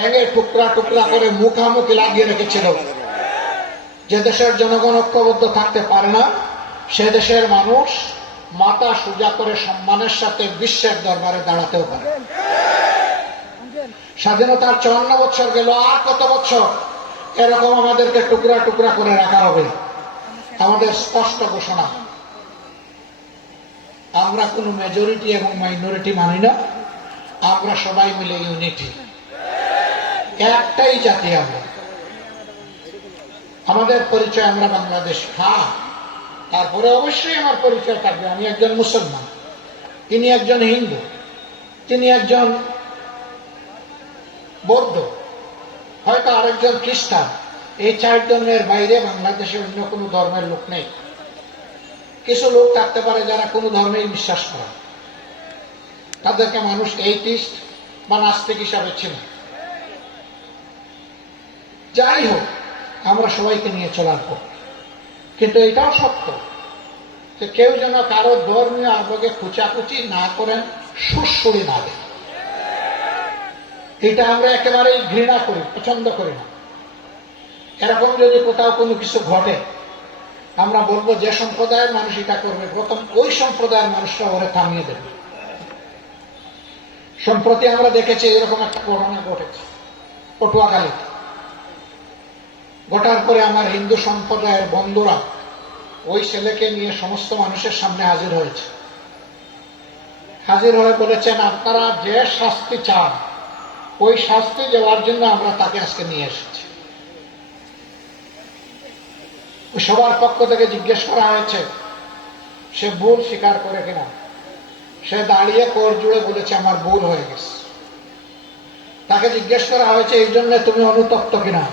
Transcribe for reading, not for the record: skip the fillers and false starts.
ভেঙে টুকরা টুকরা করে মুখামুখি লাগিয়ে রেখেছিল। যে দেশের জনগণ ঐক্যবদ্ধ থাকতে পারে না, সে দেশের মানুষ মাথা সোজা করে সম্মানের সাথে বিশ্বের দরবারে দাঁড়াতেও পারে। স্বাধীনতার 54 বছর গেল, আর কত বছর এরকম আমাদেরকে টুকরা টুকরা করে রাখা হবে? আমাদের স্পষ্ট ঘোষণা, আমরা কোনো মেজরিটি এবং মাইনরিটি মানি না, আমরা সবাই মিলে ইউনিটি, একটাই জাতি আমরা। আমাদের পরিচয় আমরা বাংলাদেশ। হ্যাঁ, তারপরে অবশ্যই আমার পরিচয় থাকবে, আমি একজন মুসলমান, তিনি একজন হিন্দু, তিনি একজন বৌদ্ধ, হয়তো আরেকজন খ্রিস্টান। এই 4 ধর্মের বাইরে বাংলাদেশে অন্য কোনো ধর্মের লোক নেই। কিছু লোক থাকতে পারে যারা কোনো ধর্মেই বিশ্বাস করে, তাদেরকে মানুষ এইটিস্ট বা নাস্তিক হিসাবে চেনে। যাই হোক, আমরা সবাইকে নিয়ে চলার পর, কিন্তু এটাও সত্য যে কেউ যেন কারো ধর্মীয় আবেগে খুচাখুচি না করেন, সুরসুরি না দেন। এটা আমরা একেবারেই ঘৃণা করি, পছন্দ করি না। এরকম যদি কোথাও কোনো কিছু ঘটে, আমরা বলবো যে সম্প্রদায়ের মানুষ এটা করবে, প্রথম ওই সম্প্রদায়ের মানুষরা ওরে থামিয়ে দেবে। সম্প্রতি আমরা দেখেছি এরকম একটা ঘটনা ঘটেছে পটুয়াখালীতে। ঘটার পরে আমার হিন্দু সম্প্রদায়ের বন্ধুরা ওই ছেলেকে নিয়ে সমস্ত মানুষের সামনে হাজির হয়েছে। হাজির হয়ে বলেছেন, আপনারা যে শাস্তি চান ওই শাস্তি দেওয়ার জন্য আমরা তাকে আজকে নিয়ে এসেছি। সবার পক্ষ থেকে জিজ্ঞেস করা হয়েছে সে ভুল স্বীকার করে কিনা। সে দাঁড়িয়ে কোর জুড়ে বলেছে আমার ভুল হয়ে গেছে। তাকে জিজ্ঞেস করা হয়েছে এই জন্য তুমি অনুতপ্ত কিনা।